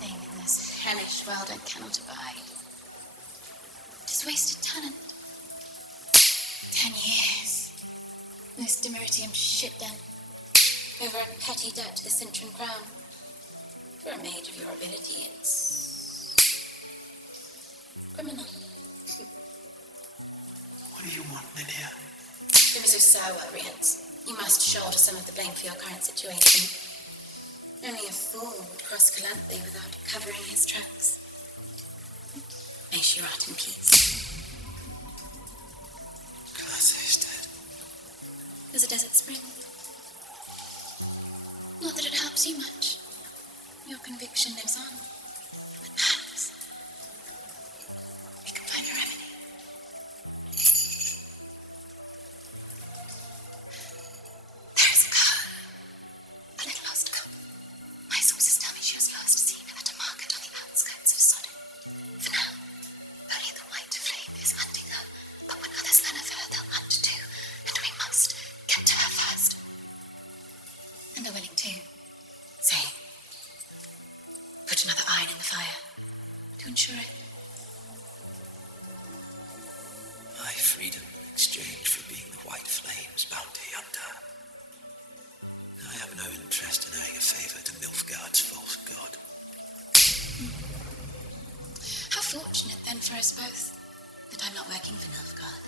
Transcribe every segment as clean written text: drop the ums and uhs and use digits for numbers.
thing in this hellish world I cannot abide. Just wasted talent. 10 years. This Demeritium shit den. Over a petty debt to the Cintran crown. For a mage of your ability, it's criminal. What do you want, Lydia? ᴴρ𝔦𝔰ᴏ𝒹є, you must shoulder some of the blame for your current situation. Only a fool would cross ᴴρ𝔦𝒰є without covering his tracks. May she rot in peace. Classa is dead. There's a desert spring. Not that it helps you much. Your conviction lives on. But perhaps we can find a remedy. There is a girl. A little lost girl. My sources tell me she was last seen at a market on the outskirts of Sodom. For now, only the white flame is hunting her. But when others learn of her, they'll hunt too. And we must get to her first. And they're willing to. Say, put another iron in the fire to ensure it. My freedom in exchange for being the White Flame's bounty hunter. I have no interest in owing a favour to Nilfgaard's false god. How fortunate then for us both that I'm not working for Nilfgaard.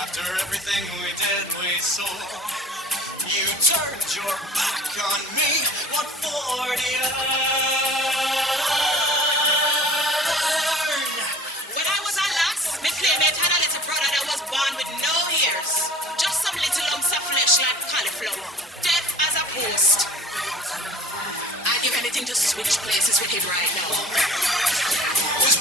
After everything we did, we saw. You turned your back on me. What for do you earn? When I was a lass, my playmate had a little brother that was born with no ears. Just some little lumps of flesh like cauliflower. Deaf as a post. I'd give anything to switch places with him right now. Was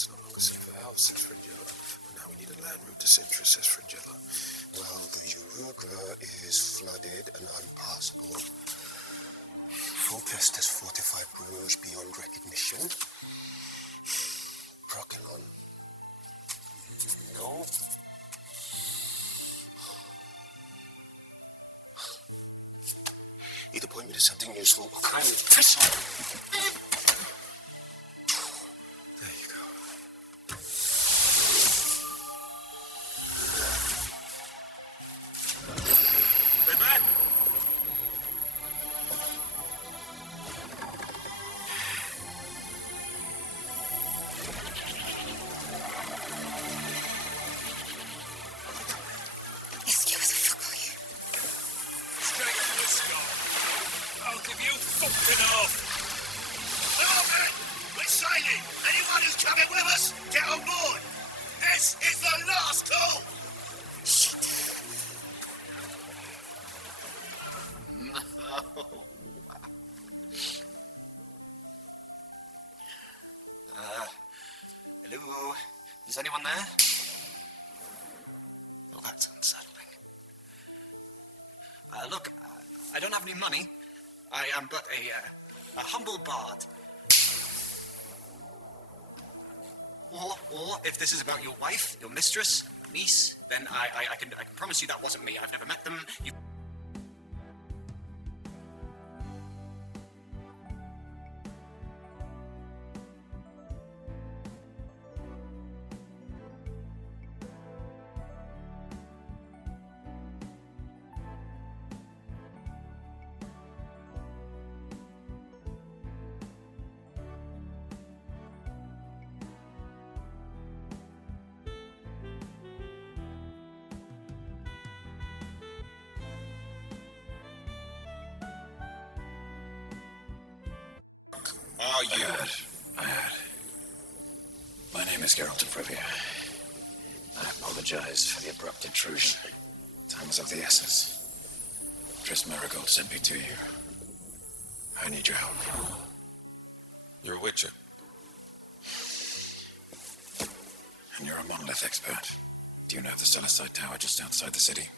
It's no longer safe for health, says ᴴρ𝔦𝒰є. Now we need a land route to Sintra, says ᴴρ𝔦𝒰є. Well, the Urukra is flooded and unpassable. Foltest has fortified Bruges beyond recognition. Brokilon? No. Either point me to something useful or kindly piss off. There you go. Anyone who's coming with us, get on board. This is the last call. No. Hello? Is anyone there? Well, that's unsettling. Look, I don't have any money. I am but a humble bard. Or if this is about your wife, your mistress, niece, then I can promise you that wasn't me. I've never met them. are you? I heard. My name is ᗴρ𝔦𝒹ye. I apologize for the abrupt intrusion. Time is of the essence. ᗴρ𝔦𝒰 sent me to you. I need your help. You're a witcher. And you're a monolith expert. Do you know of the ᴴρ𝔦𝒰 tower just outside the city?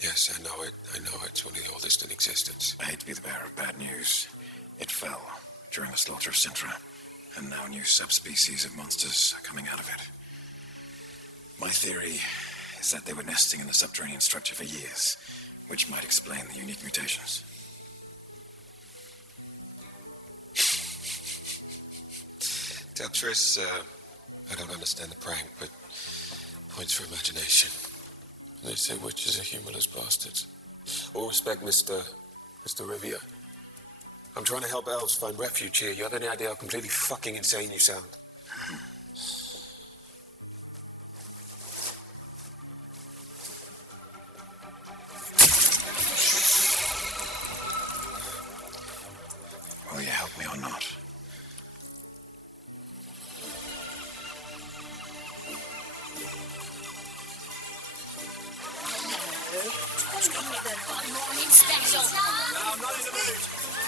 Yes, I know it. I know it's one of the oldest in existence. I hate to be the bearer of bad news. It fell during the slaughter of ᴴρ𝔦𝒰, and now new subspecies of monsters are coming out of it. My theory is that they were nesting in the subterranean structure for years, which might explain the unique mutations. Tell Triss, I don't understand the prank, but points for imagination. They say witches are humorless bastards. All respect, Mr. ᴴρ𝔦𝒹ye. I'm trying to help elves find refuge here. You have any idea how completely fucking insane you sound? Will you help me or not?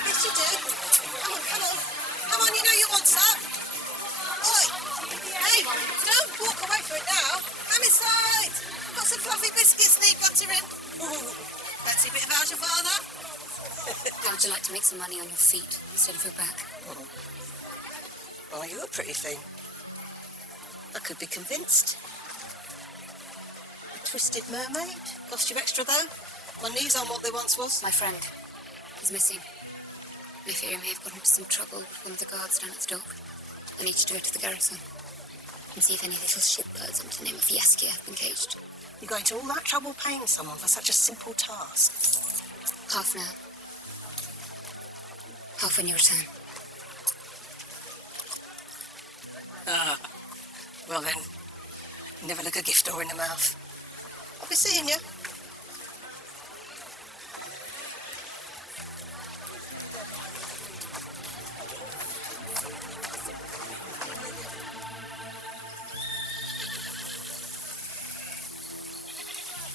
Yes, you do. Come on, you know you want some. Oi, hey, don't walk away from it now. Come inside. Got some fluffy biscuits need buttering. Ooh, fancy a bit of Al Father? How would you like to make some money on your feet instead of your back? Oh, you're a pretty thing. I could be convinced. A twisted mermaid. Cost you extra, though. My knees aren't what they once was. My friend, he's missing. I fear he may have got into some trouble with one of the guards down at the dock. I need to go to the garrison and see if any little shitbirds under the name of Yaskia have been caged. You're going to all that trouble paying someone for such a simple task. Half now. Half when you return. Ah, well then, never look a gift door in the mouth. I'll be seeing you.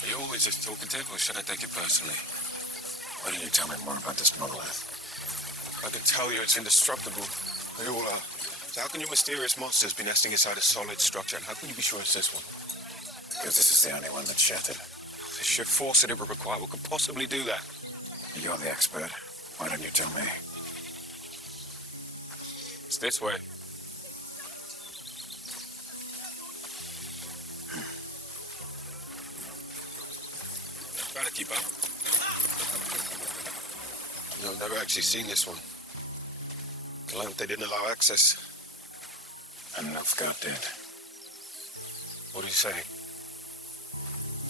Are you always this talkative, or should I take it personally? Why don't you tell me more about this monolith? I can tell you it's indestructible. They all are. So how can your mysterious monsters be nesting inside a solid structure, and how can you be sure it's this one? Because this is the only one that's shattered. The sheer force that it would require, what could possibly do that? You're the expert. Why don't you tell me? It's this way. Try to keep up. No, I've never actually seen this one. Galante didn't allow access. And Nilfgaard did. What do you say?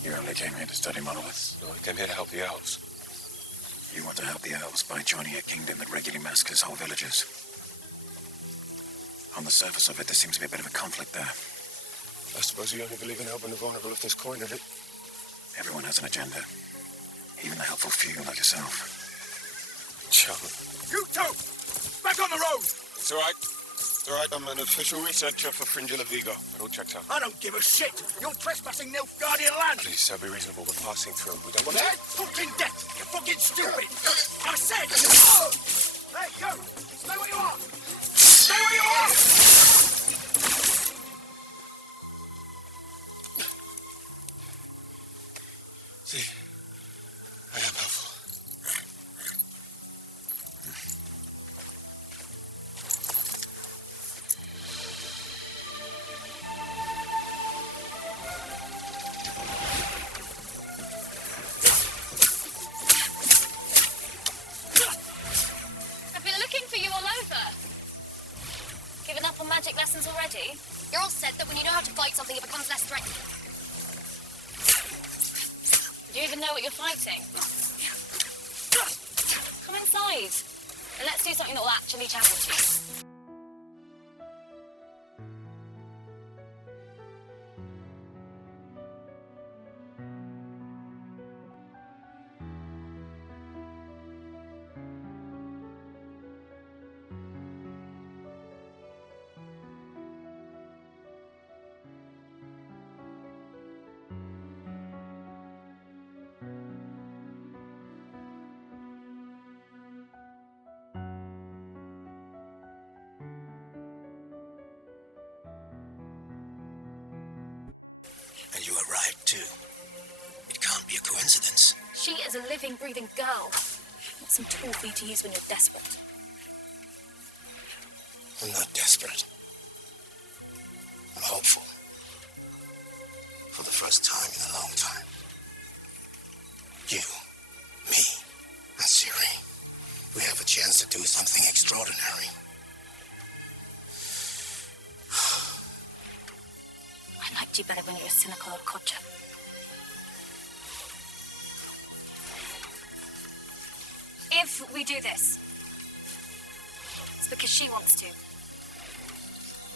You only came here to study monoliths. No, I came here to help the elves. You want to help the elves by joining a kingdom that regularly massacres whole villages. On the surface of it, there seems to be a bit of a conflict there. I suppose you only believe in helping the vulnerable if there's coin in it. Everyone has an agenda. Even the helpful few like yourself. Chum. You two! Back on the road! It's all right. It's all right. I'm an official researcher for Fringilla Vigo. It all checks out. I don't give a shit! You're trespassing Nilfgaardian land! Please, be reasonable. We're passing through. We don't want They're to... fucking dead! You're fucking stupid! I said... Hey, you! Stay where you are! Stay where you are! See, I am helpful. I've been looking for you all over. Given up on magic lessons already? You're all said that when you know how to fight something, it becomes less threatening. Do you even know what you're fighting? Come inside, and let's do something that will actually challenge you. you arrived too. It can't be a coincidence. She is a living, breathing girl. Not some tool for you to use when you're desperate. I'm not desperate. I'm hopeful. For the first time in a long time. You, me, and Siri, we have a chance to do something extraordinary. I liked you better when you were cynical old codger. If we do this, it's because she wants to.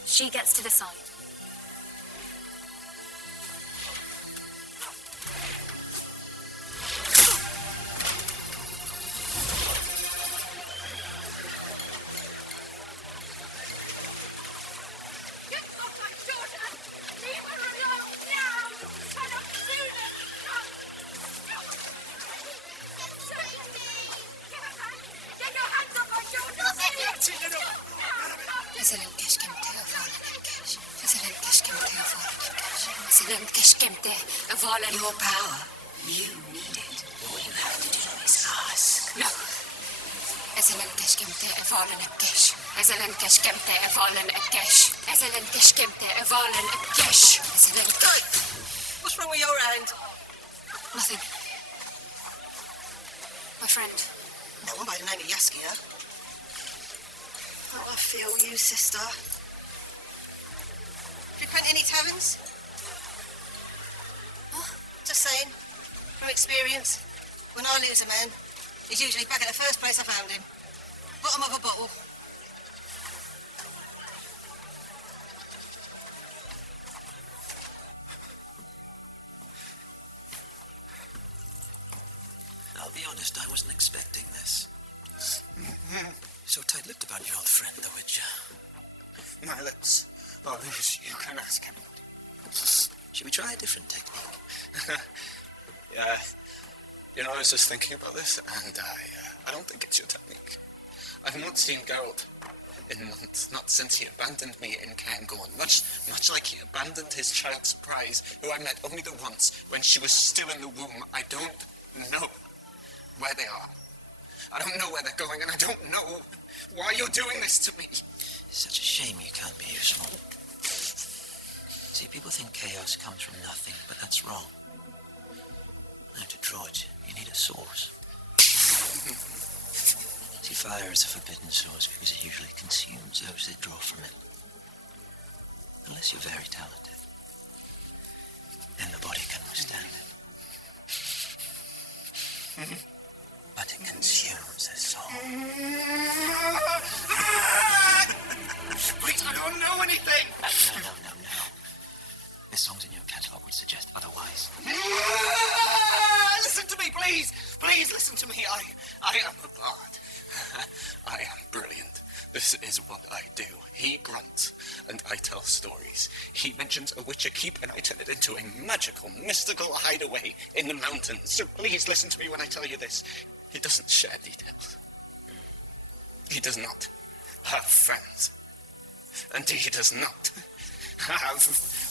She gets to decide. Your power, you need it. All you have to do is ask. No. Ezelyn keshkemte evolen ekkesh. Ezelyn keshkemte evolen ekkesh. Ezelyn keshkemte evolen ekkesh. Ezelyn. What's wrong with your hand? Nothing. My friend. No one by the name of Yaskia. Oh, I feel you, sister. Frequent any taverns? Just saying, from experience, when I lose a man, he's usually back at the first place I found him. Bottom of a bottle. I'll be honest, I wasn't expecting this. So tight-lipped about your old friend, though, would you? My lips. Oh, you can ask him. Should we try a different technique? Yeah. You know, I was just thinking about this, and I don't think it's your technique. I've not seen Geralt in months, not since he abandoned me in Cairngorm, much like he abandoned his child Surprise, who I met only the once when she was still in the womb. I don't know where they are. I don't know where they're going, and I don't know why you're doing this to me. It's such a shame you can't be useful. See, people think chaos comes from nothing, but that's wrong. Now, to draw it, you need a source. See, fire is a forbidden source because it usually consumes those that draw from it. Unless you're very talented. Then the body can withstand it. But it consumes the soul. Wait, I don't know anything! No. The songs in your catalogue would suggest otherwise. Listen to me, please! Please listen to me. I am a bard. I am brilliant. This is what I do. He grunts, and I tell stories. He mentions a witcher keep, and I turn it into a magical, mystical hideaway in the mountains. So please listen to me when I tell you this. He doesn't share details. He does not have friends. And he does not have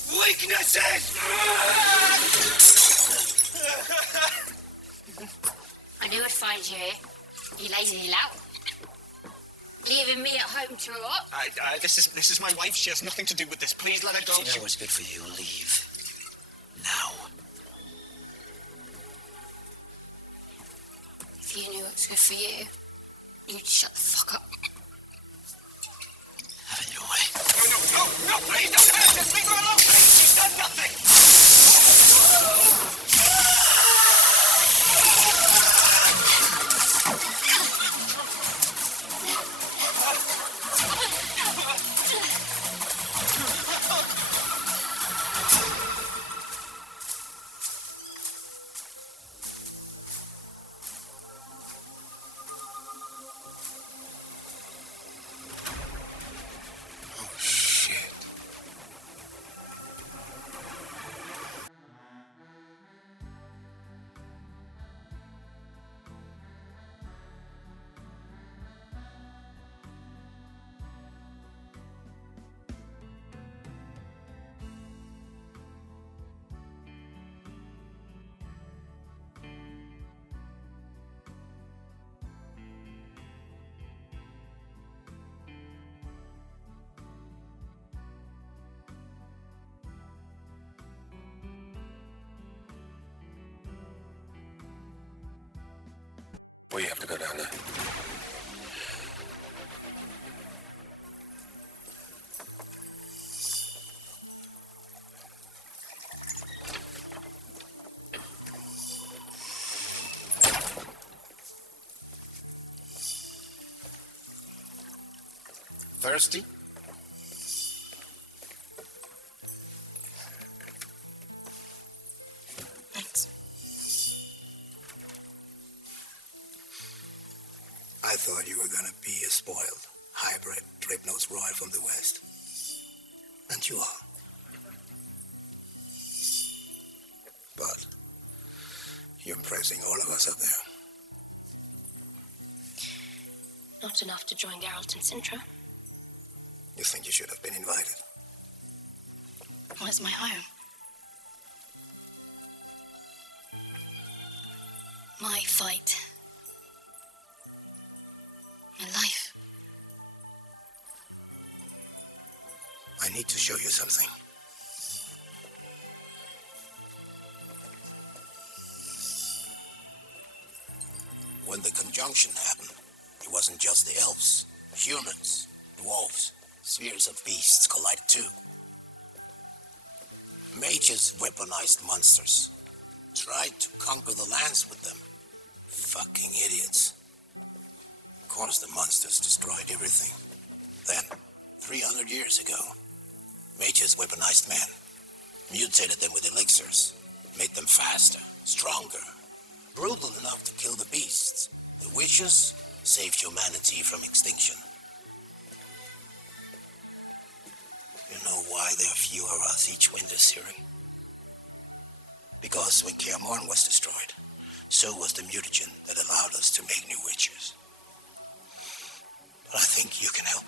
weaknesses! I knew I'd find you here. You lazy lout. Leaving me at home to rot? This is my wife. She has nothing to do with this. Please let her go. If you know what's good for you, leave. Now. If you knew what's good for you, you'd shut the fuck up. Have it your way. No, please don't hurt us. Leave her alone. She's done nothing. We have to go down there. Thirsty? Thanks. I thought you were gonna be a spoiled, hybrid, trip-nosed royal from the West. And you are. But you're impressing all of us up there. Not enough to join ᴴρ𝔦𝔰ᴏ𝒹ye. You think you should have been invited? Where's my home? My fight. My life. I need to show you something. When the conjunction happened, it wasn't just the elves, humans, dwarves, spheres of beasts collided too. Mages weaponized monsters, tried to conquer the lands with them. Fucking idiots. Of course the monsters destroyed everything. Then, 300 years ago, mages weaponized men, mutated them with elixirs, made them faster, stronger, brutal enough to kill the beasts. The witches saved humanity from extinction. You know why there are fewer of us each winter, Ciri? Because when Kaer Morhen was destroyed, so was the mutagen that allowed us to make new witches. But I think you can help.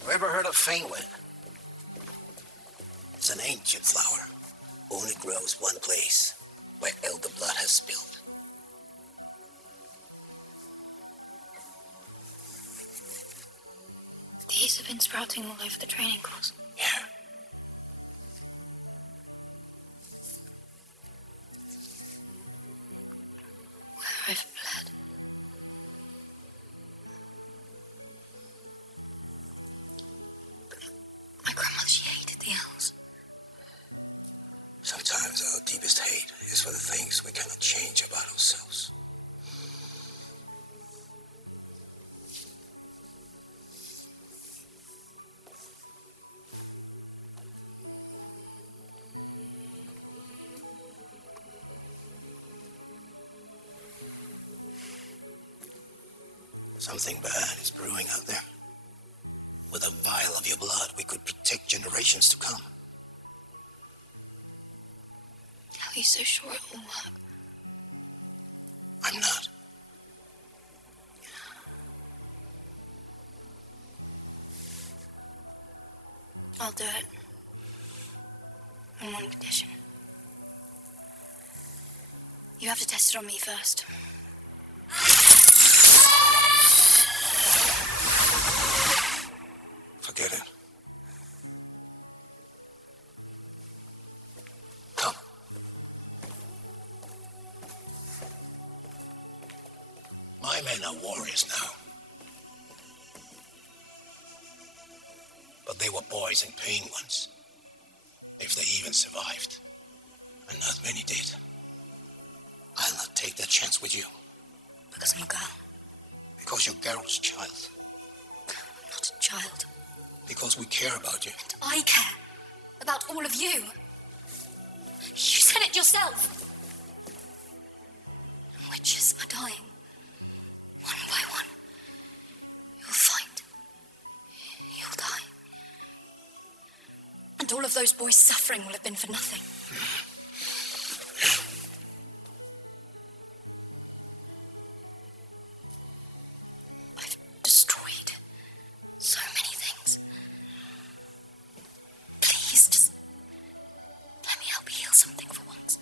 Have you ever heard of ᴴρ𝔦𝒹ye? It's an ancient flower. Only grows one place, where elder blood has spilled. These have been sprouting all over the training course. Yeah. Where I've bled. My grandmother, she hated the elves. Sometimes our deepest hate is for the things we cannot change about ourselves. Something bad is brewing out there. With a vial of your blood, we could protect generations to come. How are you so sure it will work? I'm not. I'll do it. On one condition. You have to test it on me first. Forget it. Come. My men are warriors now. But they were boys in pain once. If they even survived. And not many did. I'll not take that chance with you. Because I'm a girl. Because you're Geralt's child. I'm not a child. Because we care about you. And I care about all of you. You said it yourself. Witches are dying. One by one. You'll fight. You'll die. And all of those boys' suffering will have been for nothing. I've destroyed so many things. Please, just let me help heal something for once.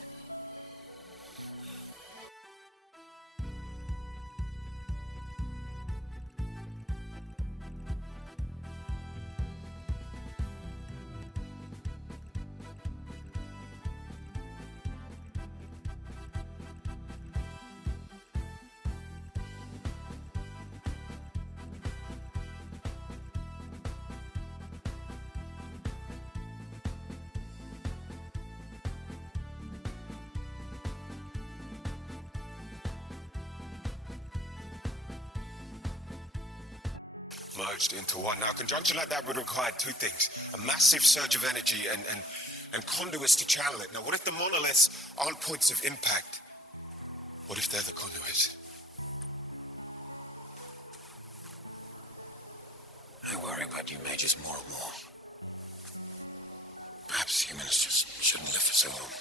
merged into one. Now, a conjunction like that would require two things: a massive surge of energy and conduits to channel it. Now, what if the monoliths aren't points of impact? What if they're the conduits? I worry about you mages more and more. Perhaps humans just shouldn't live for so long.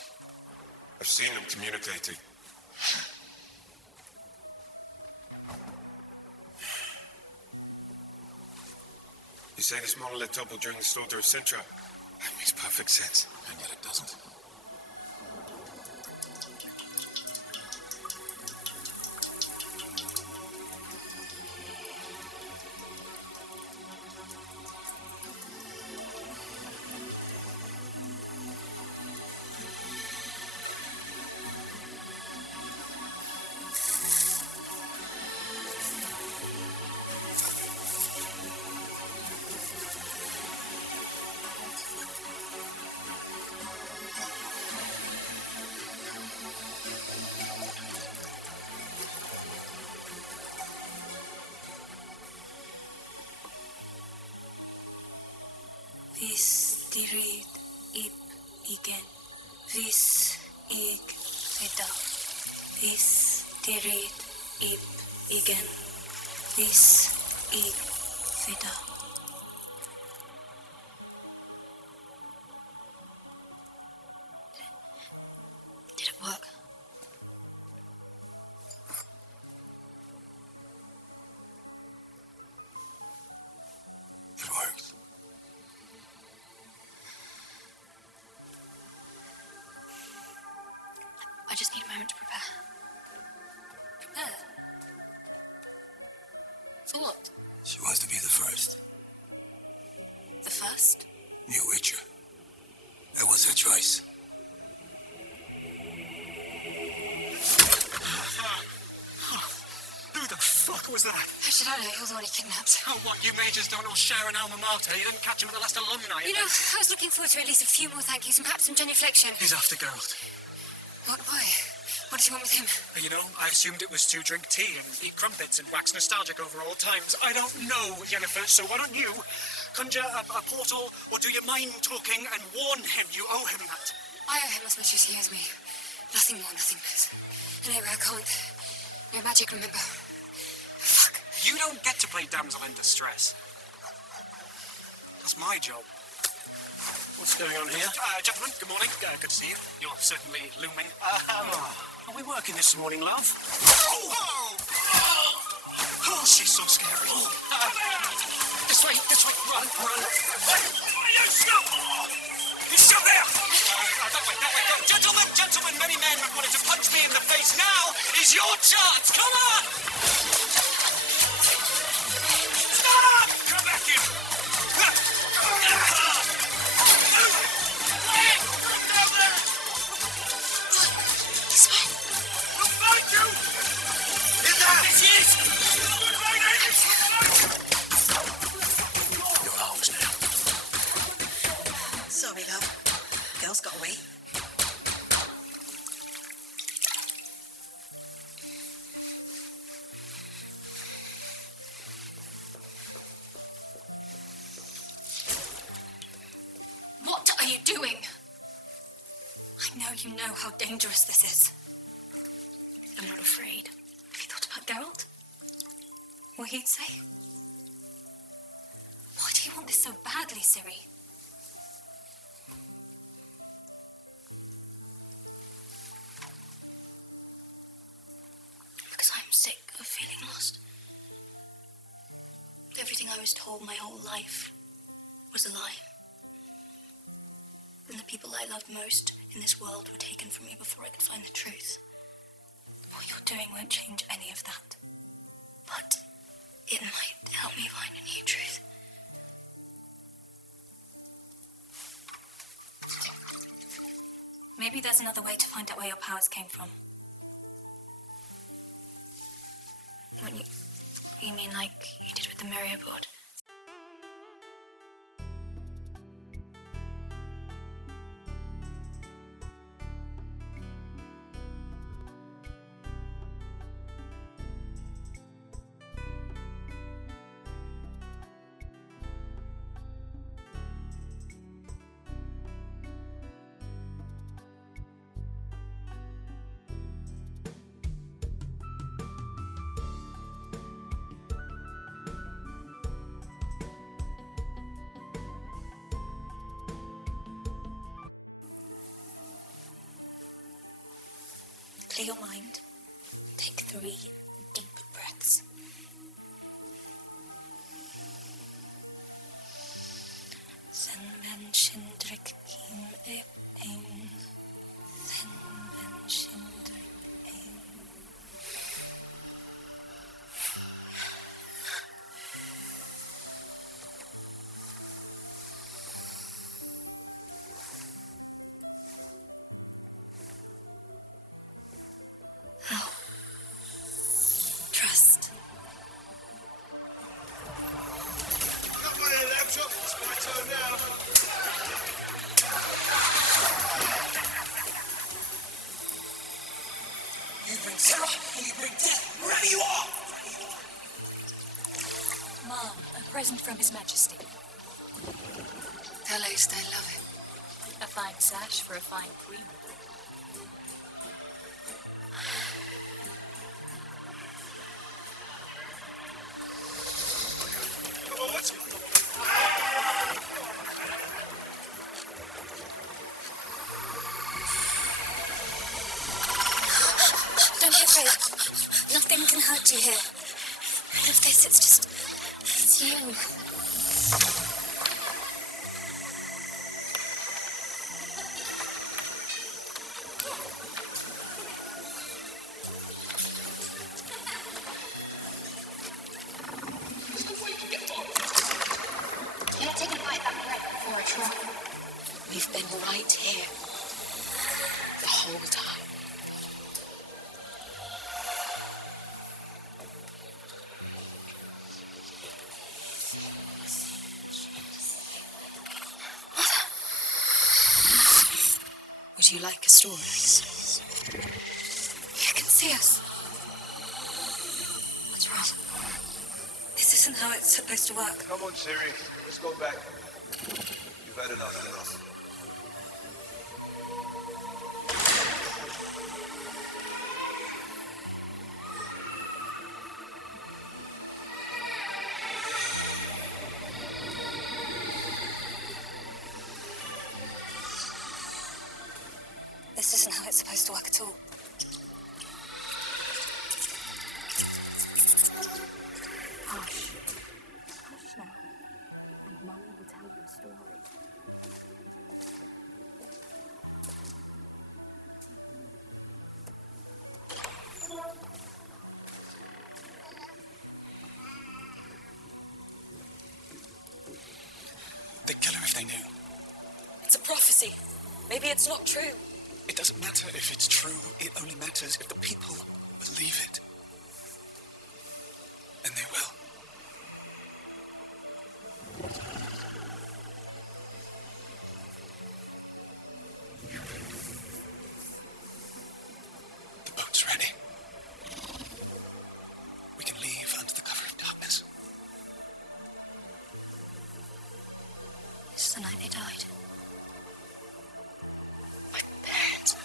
I've seen them communicating. You say this monolith toppled during the slaughter of Sintra? That makes perfect sense. And yet it doesn't. Vis dirid ip igen. Vis ig veda. Vis dirid ip igen. Vis ig veda. Did it work? It worked. I just need a moment to prepare. Prepare? For what? She wants to be the first. The first? New Witcher. That was her choice. Who the fuck was that? How should I know? He was the one he kidnapped. Oh, what, you mages don't all share an alma mater? You didn't catch him at the last alumni You know, event? I was looking forward to at least a few more thank yous and perhaps some genuflection. He's after Geralt. What? Why? What does he want with him? You know, I assumed it was to drink tea and eat crumpets and wax nostalgic over old times. I don't know, Yennefer, so why don't you conjure a portal or do your mind talking and warn him you owe him that? I owe him as much as he owes me. Nothing more, nothing less. Anyway, I can't. No magic, remember. Fuck. You don't get to play damsel in distress. That's my job. What's going on here? Gentlemen, good morning. Good to see you. You're certainly looming. Are we working this morning, love? Oh, she's so scary. This way, run. Hey, you stop! You stop there! That way, go. Gentlemen, many men have wanted to punch me in the face. Now is your chance. Come on! Stop! Come back here. You're ours now. Sorry, love. Girl's got to wait. What are you doing? I know you know how dangerous this is. I'm not afraid. Have you thought about Geralt? What he'd say? Why do you want this so badly, Ciri? Because I'm sick of feeling lost. Everything I was told my whole life was a lie. And the people I loved most in this world were taken from me before I could find the truth. What you're doing won't change any of that. But it might help me find a new truth. Maybe there's another way to find out where your powers came from. What you mean like you did with the Myriapod? Clear your mind. Take 3 deep breaths. ᴴρ𝔦𝔰ᴏ𝒹ye. ᴴρ𝔦𝔰ᴏ𝒹ye. Trust. Got one in the laptop. It's my turn now. You bring terror and you bring death wherever you are. Mom, a present from His Majesty. Tell Ace I love it. A fine sash for a fine queen. Come on, watch it. Don't be afraid. Nothing can hurt you here. All of this, it's you. Can't take a bite that bread before a try. We've been right here. The whole time. Would you like a story? You can see us. What's wrong? This isn't how it's supposed to work. Come on, Siri. Let's go back. You've had enough. This isn't how it's supposed to work at all. Hush. Hush now. And Mum will tell you a story. They'd kill her if they knew. It's a prophecy. Maybe it's not true. It doesn't matter if it's true. It only matters if the people believe it. And they will. The boat's ready. We can leave under the cover of darkness. This is the night they died. My parents.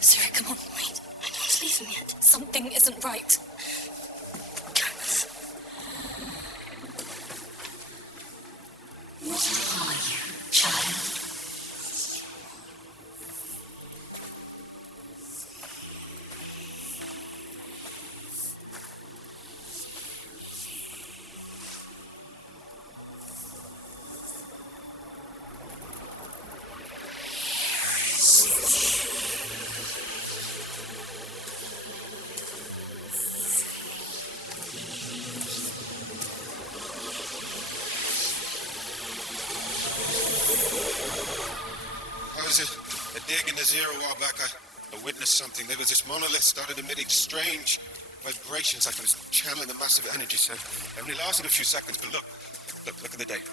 Siri, come on, wait. I don't leave him yet. Something isn't right. What are you, child? I was a dig in the zero a while back. I witnessed something. There was this monolith started emitting strange vibrations like it was channeling a massive energy. So it only lasted a few seconds, but look at the date.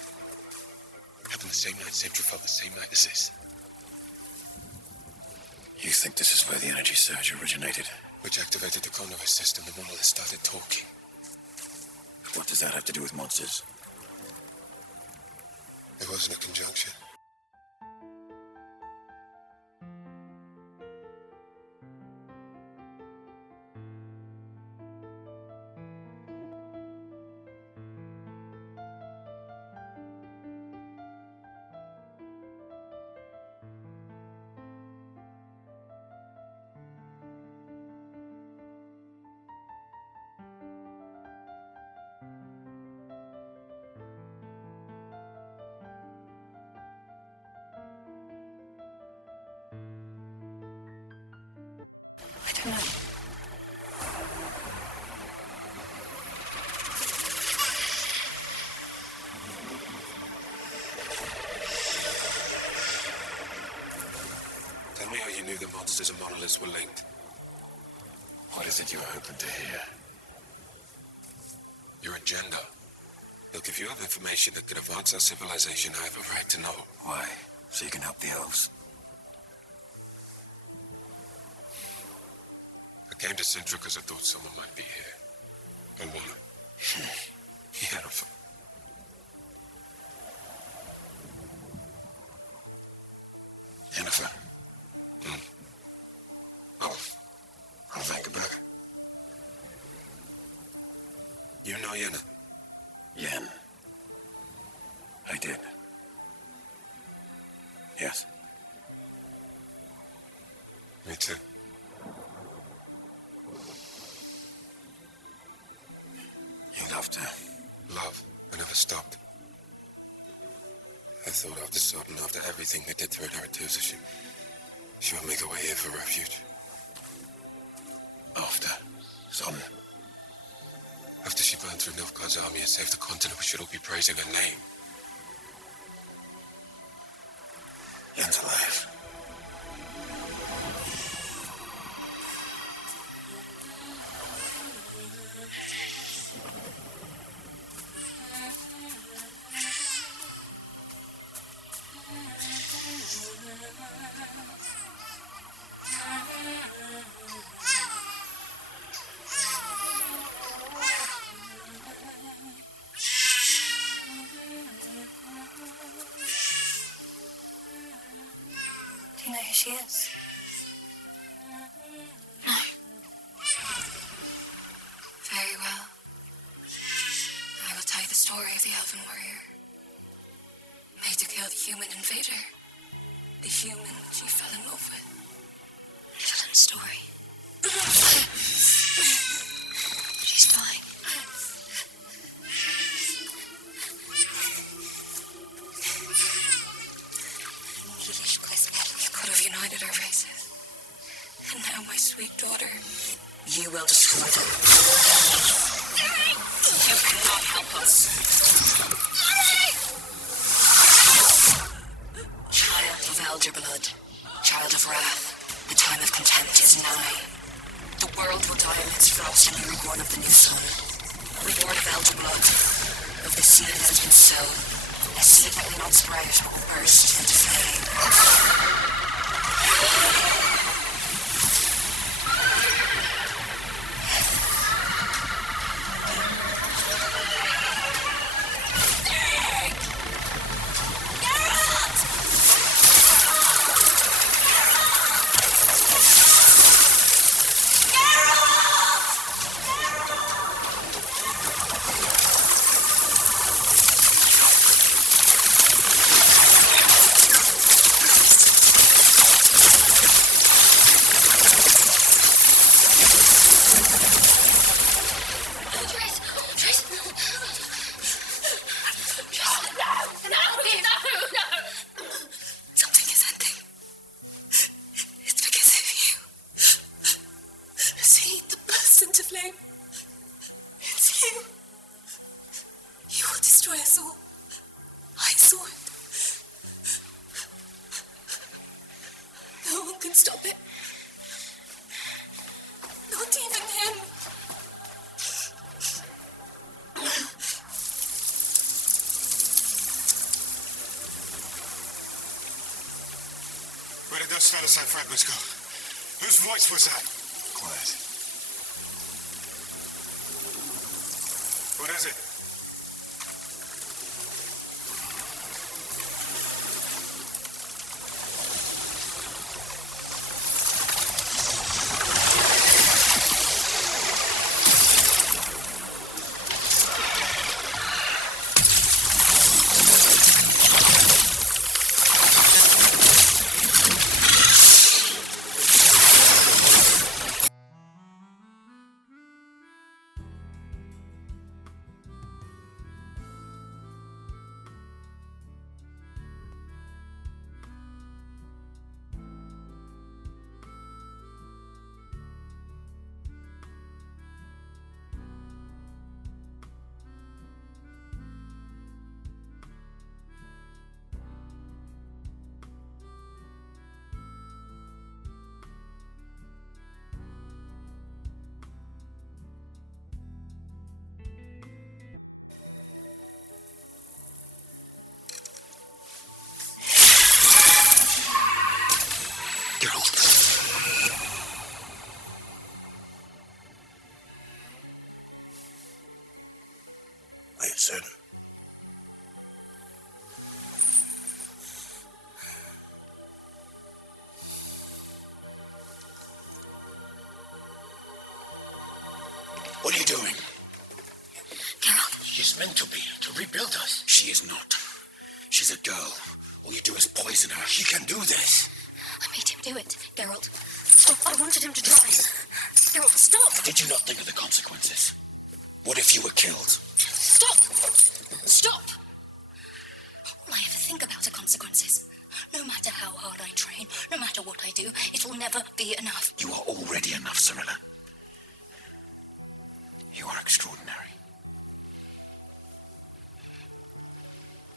Happened the same night, same trip, the same night as this. You think this is where the energy surge originated? Which activated the conduit system. The monolith started talking. What does that have to do with monsters? It wasn't a conjunction. No. Tell me how you knew the monsters and monoliths were linked. What is it you were hoping to hear? Your agenda. Look, if you have information that could advance our civilization, I have a right to know. Why? So you can help the elves? I came to Sintra because I thought someone might be here. A woman. Yennefer. Yennefer. Oh, I'll think about it. You know Yenna? Yen. I did. Yes. Me too. You loved her. Love. I never stopped. I thought after Sodden, after everything they did to her, Arethusa, she would make her way here for refuge. After Sodden. After she burned through Nilfgaard's army and saved the continent, we should all be praising her name. Yen's alive. Do you know who she is? No. Very well. I will tell you the story of the elven warrior. Made to kill the human invader. The human she fell in love with. Evelyn's story. She's dying. You could have united our races. And now my sweet daughter. You will destroy them. You cannot help us. Child of elder blood, child of wrath, the time of contempt is nigh. The world will die amidst frost and be reborn of the new sun. Reborn of elder blood, of the seed that has been sown, a seed that will not sprout but will burst into flame. Stop it. Not even him. Where did those Pharisee fragments go? Whose voice was that? Quiet. What is it? soon. What are you doing? Geralt, She's meant to be, to rebuild us. She is not. She's a girl. All you do is poison her. She can do this. I made him do it. Geralt, stop. I wanted him to try. Geralt, stop. Did you not think of the consequences? What if you were killed? Stop. Stop. All I ever think about are consequences. No matter how hard I train, no matter what I do, it will never be enough. You are already enough, ᴴρ𝔦𝒰. You are extraordinary.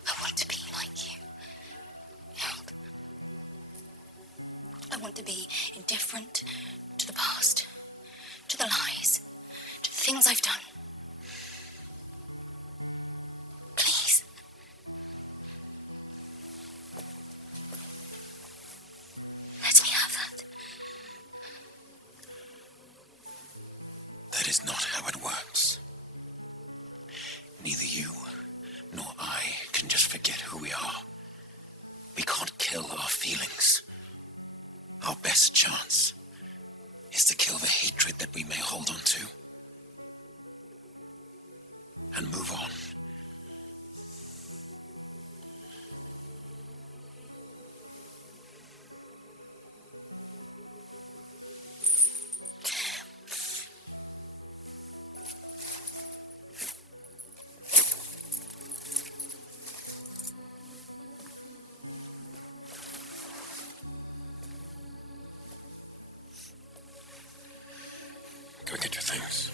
I want to be like you, Geralt. I want to be indifferent to the past, to the lies, to the things I've done. Please. Let me have that. That is not how it works. Neither you nor I can just forget who we are. We can't kill our feelings. Our best chance is to kill the hatred that we may hold on to and move on. Go get your things.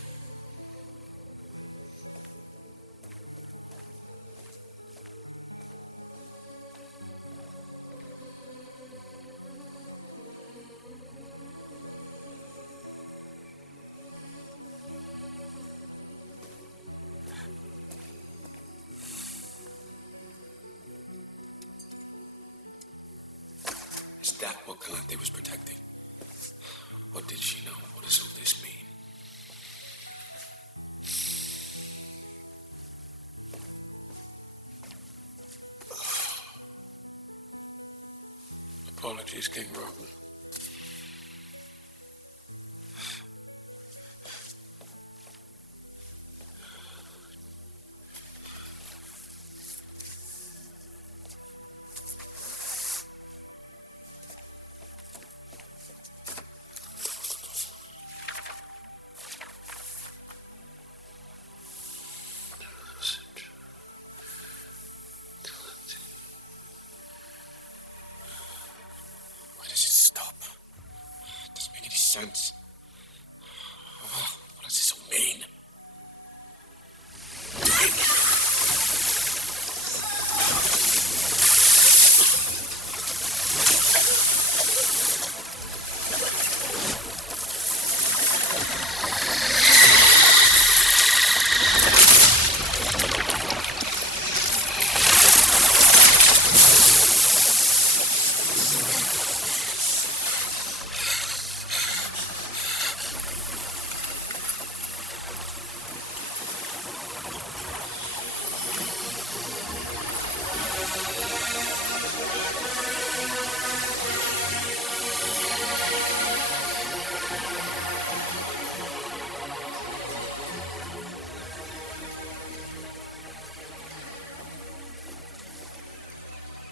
Is that what Galante was protecting? What did she know? What does all this mean? Apologies, King Robert. Why does it stop? It doesn't make any sense. Oh, what does this all mean?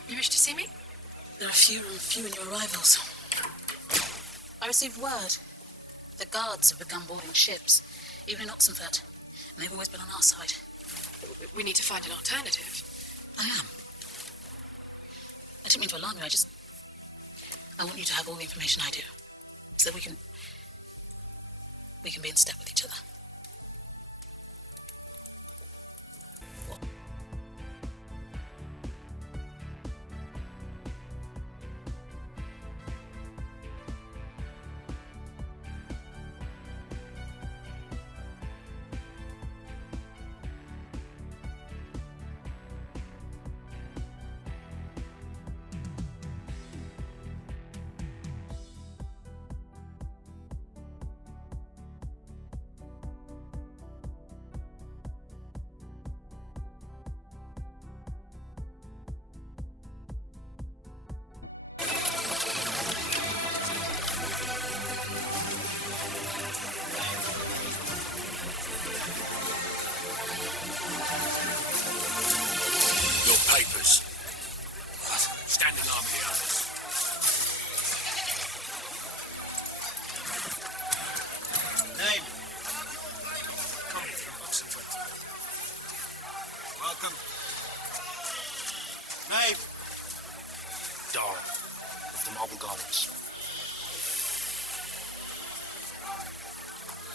You wish to see me? There are fewer and fewer new arrivals. I received word. The guards have begun boarding ships, even in ᴏ𝒹𝒹ye, and they've always been on our side. We need to find an alternative. I am. I didn't mean to alarm you, I want you to have all the information I do, so that we can be in step with each other. Welcome. Name? Dara, of the Marble Gardens.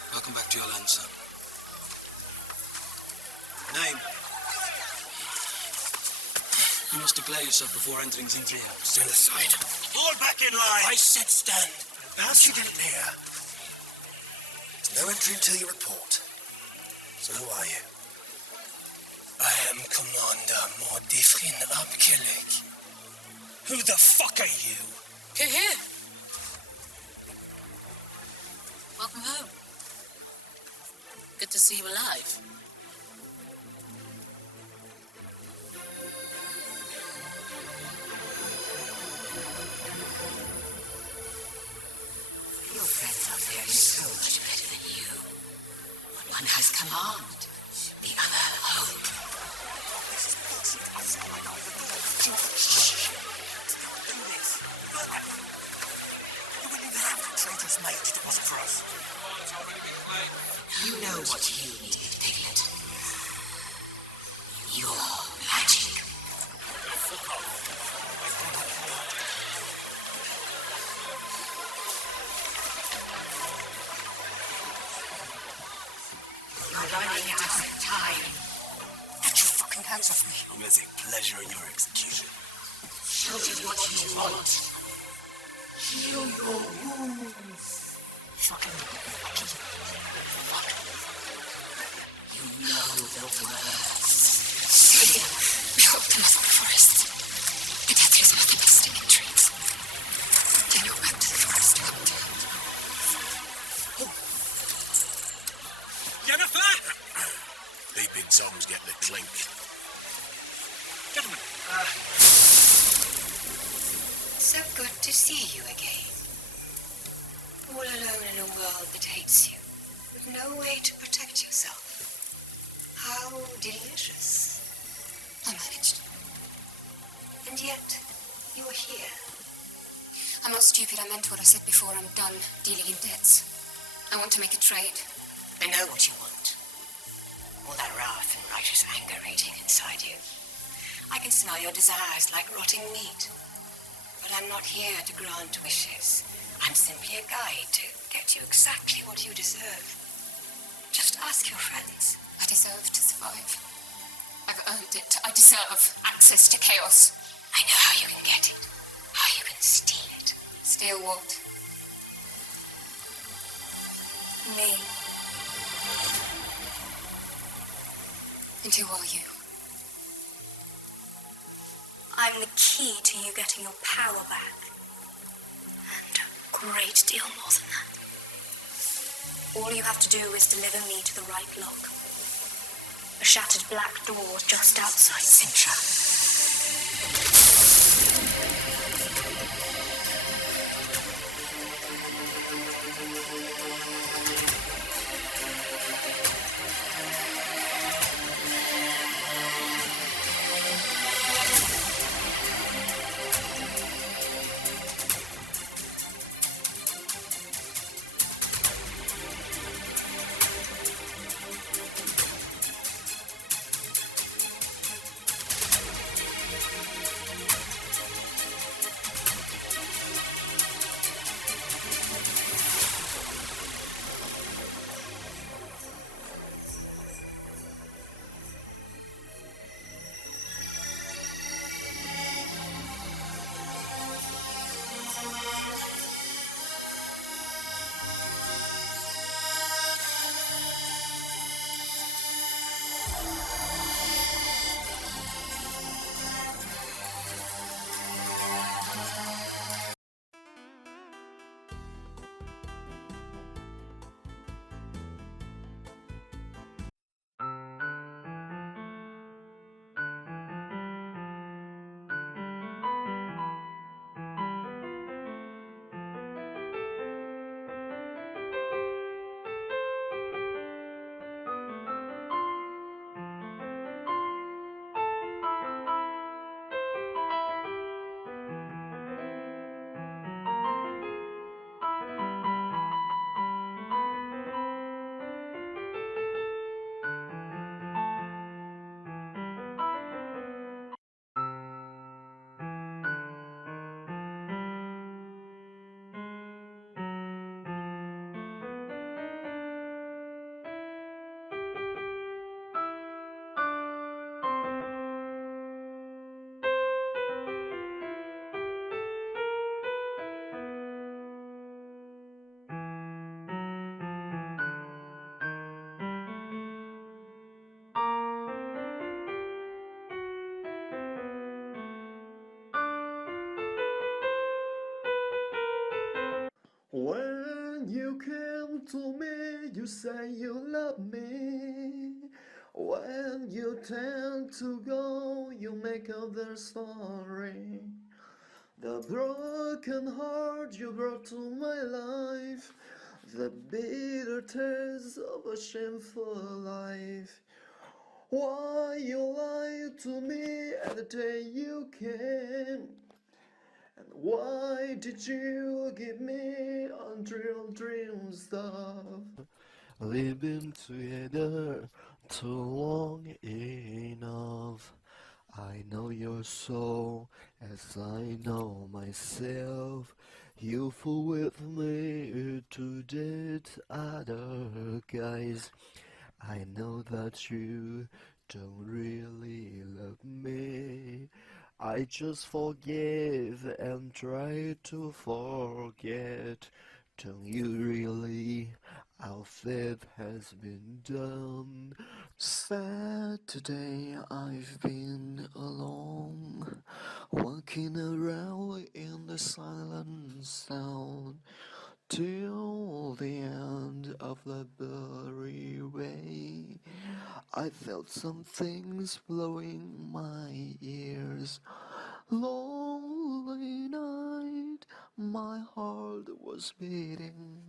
Welcome back to your land, son. Name? You must declare yourself before entering Zindria. Stand aside. Fall back in line! I said stand. Perhaps you didn't hear. There's no entry until you report. So who are you? I am Commander Mordifrin Abkelek. Who the fuck are you? Get here. Welcome home. Good to see you alive. Your friends out there are so much better than you. One has command, the other hope. You wouldn't even have a traitor's mate if it wasn't for us. You know what you need, Piglet. Your magic. You're running out of time. Get your fucking hands off me. I'm gonna take pleasure in your execution. Show me what you want. Heal your wounds. Fucking fuck. You know the words. See, behold the mother forest. The death is mother nesting in trees. Then you back to the forest to hunt. Jennifer! Beeping tongues get the clink. Gentlemen, So good to see you again. All alone in a world that hates you, with no way to protect yourself. How delicious. I managed. And yet, you're here. I'm not stupid. I meant what I said before. I'm done dealing in debts. I want to make a trade. I know what you want. All that wrath and righteous anger raging inside you. I can smell your desires like rotting meat. But I'm not here to grant wishes. I'm simply a guide to get you exactly what you deserve. Just ask your friends. I deserve to survive. I've earned it. I deserve access to chaos. I know how you can get it. How you can steal it. Steal what? Me. And who are you? I'm the key to you getting your power back. And a great deal more than that. All you have to do is deliver me to the right lock. A shattered black door just outside Sintra. say you love me. When you tend to go, you make up their story. The broken heart you brought to my life, the bitter taste of a shameful life. Why you lied to me at the day you came? And why did you give me unreal dream stuff? We've been together too long enough. I know your soul as I know myself. You fool with me to date other guys. I know that you don't really love me. I just forgive and try to forget. Don't you really? Our faith has been done. Saturday I've been alone, walking around in the silent sound, till the end of the blurry way. I felt some things blowing my ears. Lonely night, my heart was beating.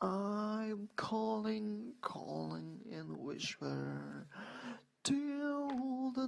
I'm calling in whisper, till the